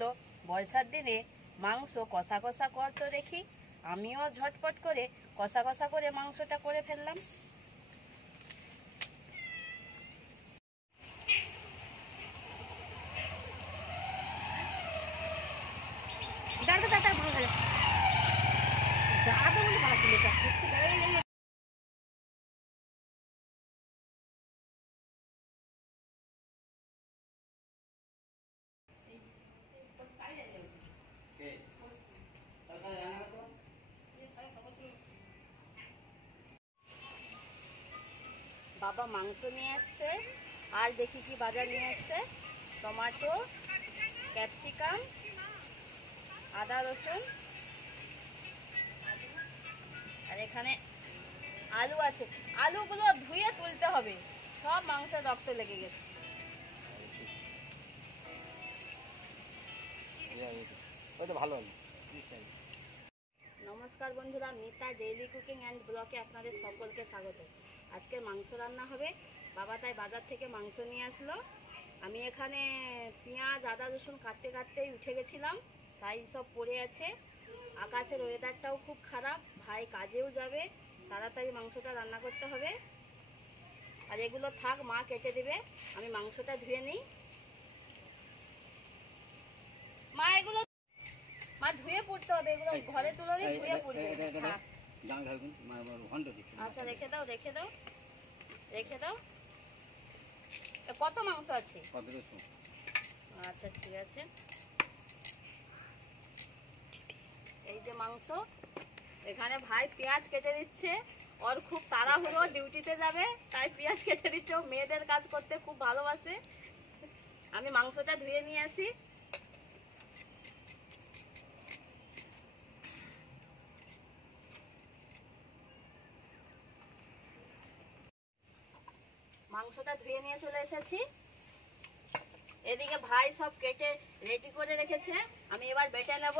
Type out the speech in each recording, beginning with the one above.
বলল বর্ষার দিনে মাংস কষা কষা কর তো দেখি। আমিও ঝটপট করে কষা কষা করে মাংসটা করে ফেললাম। বাবা মাংস নিয়ে এসছে, আর দেখি কি বাজার নিয়ে এসছে। টমেটো, ক্যাপসিকাম, আদা রসুন, আর এখানে আলু আছে। আলুগুলো ধুয়ে তুলতে হবে, সব মাংসের রক্ত লেগে গেছে। নমস্কার বন্ধুরা, মিতা ডেইলি কুকিং অ্যান্ড ব্লগে আপনাদের সকলকে স্বাগত। আজকে মাংস রান্না হবে। বাবা তাই বাজার থেকে মাংস নিয়ে আসলো। আমি এখানে পেঁয়াজ আদা রসুন কাটতে কাটতেই উঠে গেছিলাম, তাই সব পড়ে আছে। আকাশের ওয়েদারটাও খুব খারাপ, ভাই কাজেও যাবে, তাড়াতাড়ি মাংসটা রান্না করতে হবে। আর এগুলো থাক, মা কেটে দেবে, আমি মাংসটা ধুয়ে নিই। মা এগুলো মা ধুয়ে পড়তে হবে, এগুলো ঘরে তুলে ধুয়ে পড়বে। আচ্ছা রেখে দাও রেখে দাও রেখে দাও। কত মাংস আছে? আচ্ছা ঠিক আছে, এই যে মাংস। এখানে ভাই পেঁয়াজ কেটে দিচ্ছে, ওর খুব তাড়াহুড়ো, ডিউটিতে যাবে, তাই পেঁয়াজ কেটে দিচ্ছে। ও মেয়েদের কাজ করতে খুব ভালোবাসে। আমি মাংসটা ধুয়ে নিয়ে আসি। মাংসটা ধুয়ে নিয়ে চলে এসেছি। এদিকে ভাই সব কেটে রেডি করে রেখেছে, আমি এবার বেটে নেব।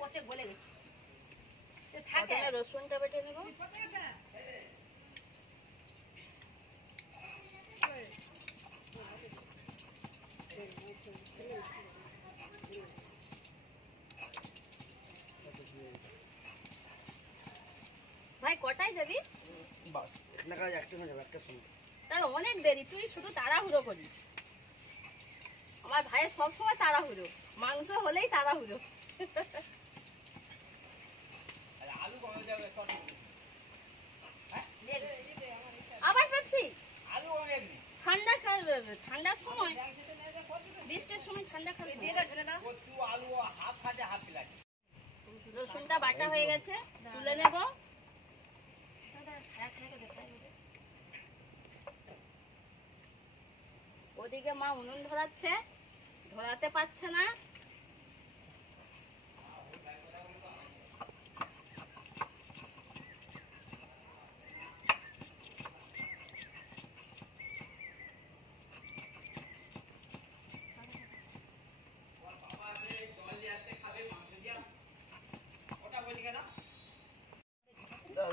পচে গলে গেছে, রসুনটা বেটে নেব। ভাই কটায় যাবি? তাহলে অনেক দেরি, তুই শুধু তাড়াহুড়ো করিস। আমার ভাইয়ের সবসময় তাড়াহুড়ো, মাংস হলেই তাড়াহুড়ো। আবার পেপসি? ঠান্ডা খাবে, ঠান্ডার সময়, বৃষ্টির সময় ঠান্ডা খাবে। রসুনটা বাটা হয়ে গেছে, তুলে নেব। ওদিকে মা উনুন ধরাচ্ছে, ধরাতে পারছে না।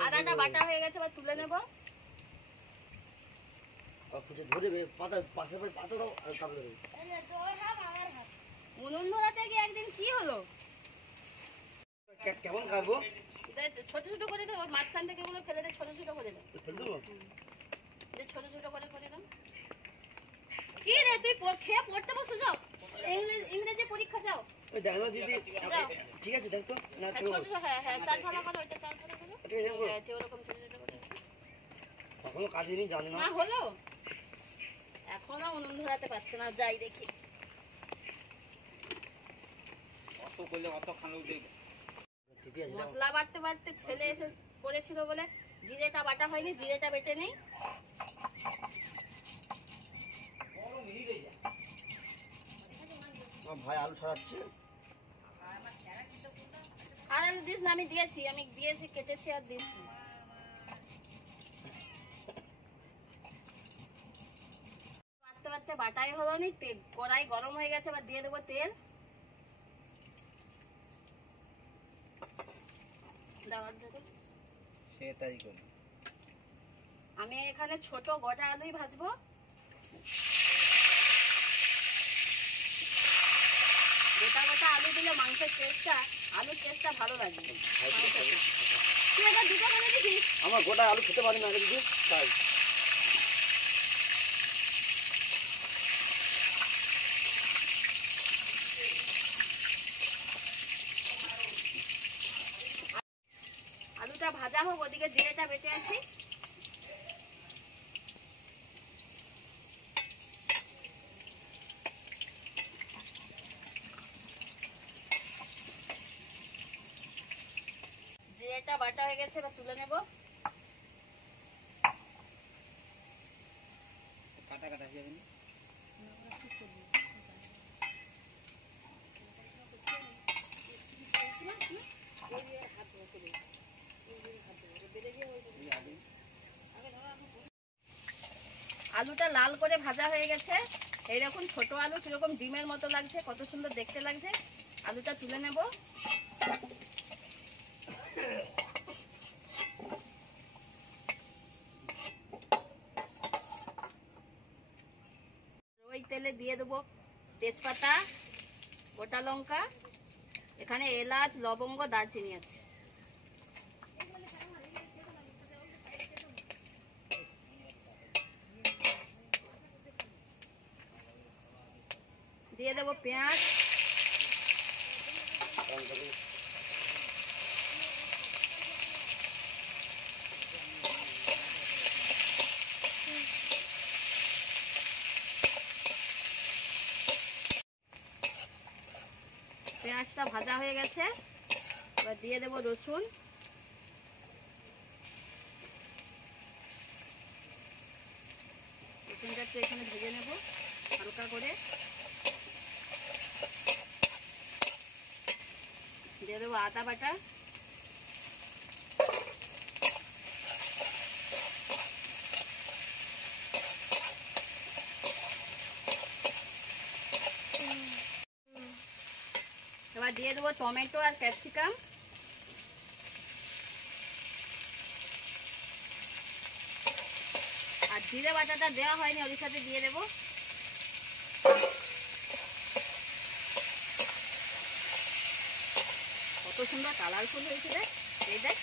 আদাটা বাটা হয়ে গেছে, এবার তুলে নেব। উনুন ধরাতে গিয়ে একদিন কি হলো, কেমন কাটবো? ছোট ছোট করে দেবো, মাঝখান থেকে এগুলো ফেলে দে, ছোট ছোট করে দেবো, ছোট ছোট করে করে দাও। কি রে তুই খেয়ে পড়তে বসে যাও, ইংরেজি পরীক্ষা যাও। ঠিক আছে দেখো, হ্যাঁ হ্যাঁ, চাল ভালো করো, ওইটা চাল ভালো করো, ওরকম ছোট ছোট করে। এখনো কাটিনি, জানি না হলো, এখনো উনুন ধরাতে পারছে না। যাই দেখি, মশলা বাটতে বাটতে ছেলে এসে করেছিল বলে জিরেটা বাটা হয়নি, জিরেটা বেটে নেই। ভাই আলু ছড়াচ্ছে। আর আলু দিস না, আমি দিয়েছি কেটেছি আর দিস। বাটতে বাটতে বাটাই হলো নি, কড়াই গরম হয়ে গেছে, এবার দিয়ে দেবো তেল। দেওয়ার ধরে সেটাই করি। আমি এখানে ছোট গোটা আলুই ভাজবো। গোটা গোটা আলু দিলে মাংসের টেস্টটা, আলুর টেস্টটা ভালো লাগবে। তুই এবার দুটো করে দিবি। আমার গোটা আলু খেতে পারি না দিদি, তাই আলুটা ভাজা হোক, ওদিকে জিরেটা বেটে আছি। জিরেটা বাটা হয়ে গেছে, এবার তুলে নেব। কাটা কাটা হয়ে যাবে না? আলুটা লাল করে ভাজা হয়ে গেছে। এইরকম ছোট আলু কিরকম ডিমের মতো লাগছে, কত সুন্দর দেখতে লাগছে। আলুটা তুলে নেব। ওই তেলে দিয়ে দেবো তেজপাতা, গোটা লঙ্কা, এখানে এলাচ, লবঙ্গ, দারচিনি আছে। দিয়ে দেবো পেঁয়াজ, পেঁয়াজটা ভাজা হয়ে গেছে। এবার দিয়ে দেবো রসুন, রসুনটা একটু এখানে ভেজে নেব হালকা করে। দিয়ে দেবো আদা বাটা, এবার দিয়ে দেবো টমেটো আর ক্যাপসিকাম, আর জিরে বাটাটা দেওয়া হয়নি, ওর সাথে দিয়ে দেবো। কত সুন্দর কালারফুল হয়েছে রে, এই দেখ।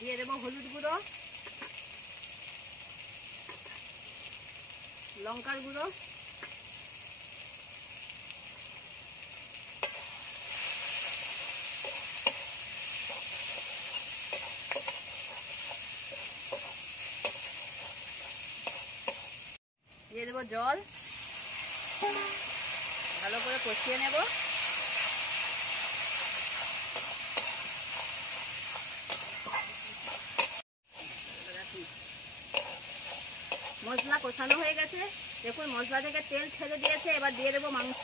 দিয়ে দেবো হলুদ গুঁড়ো, লঙ্কার গুঁড়ো, দিয়ে দেবো জল, ভালো করে কষিয়ে নেব। মশলা কষানো হয়ে গেছে, দেখুন মশলা থেকে তেল ছেড়ে দিয়েছে। এবার দিয়ে দেবো মাংস,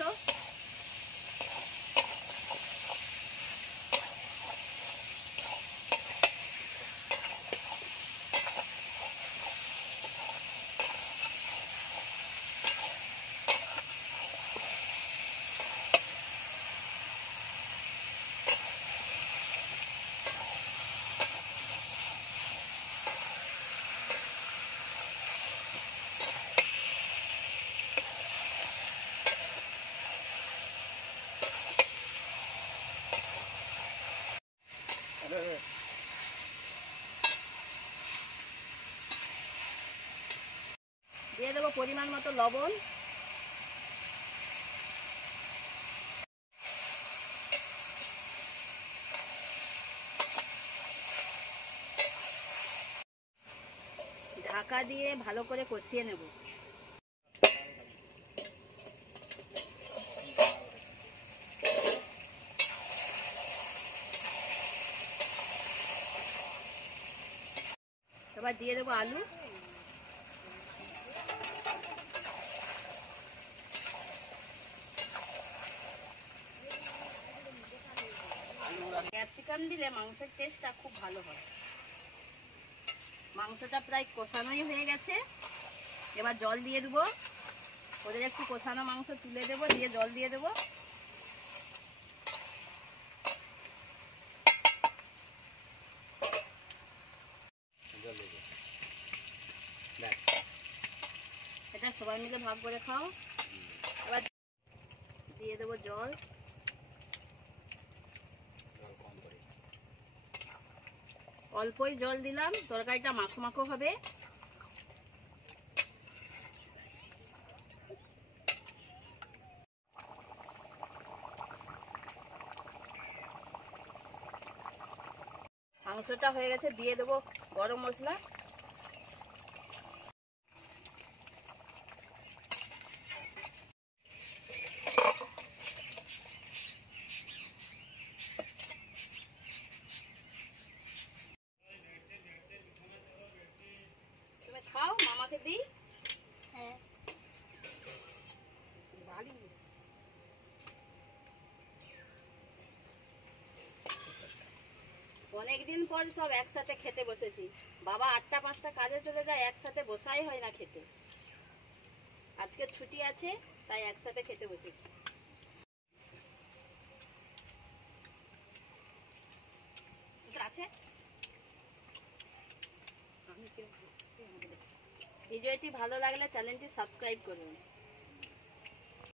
দিয়ে দেবো পরিমাণ মতো লবণ, ঢাকা দিয়ে ভালো করে কষিয়ে নেব। এবার দিয়ে দেবো আলু, ক্যাপসিকাম দিলে মাংসের টেস্টটা খুব ভালো হয়। মাংসটা প্রায় কষানোই হয়ে গেছে। এবার জল দিয়ে দেবো, ওদের একটু কষানো মাংস তুলে দেবো, দিয়ে জল দিয়ে দেবো। সবাই মিলে ভাগ করে খাও। এবার দিয়ে দেবো জল। কম করে। অল্পই জল দিলাম, তরকারিটা মাখো মাখো হবে। মাংসটা হয়ে গেছে, দিয়ে দেবো গরম মশলা। তুমি খাও, মামাকে দিই। হ্যাঁ। অনেকদিন পর সব একসাথে খেতে বসেছি। বাবা 8টা 5টা কাজে চলে যায়, একসাথে বসাই হয় না খেতে। আজকে ছুটি আছে, তাই একসাথে খেতে বসেছি। আছে ভিডিওটি ভালো লাগলে চ্যানেলটি সাবস্ক্রাইব করুন।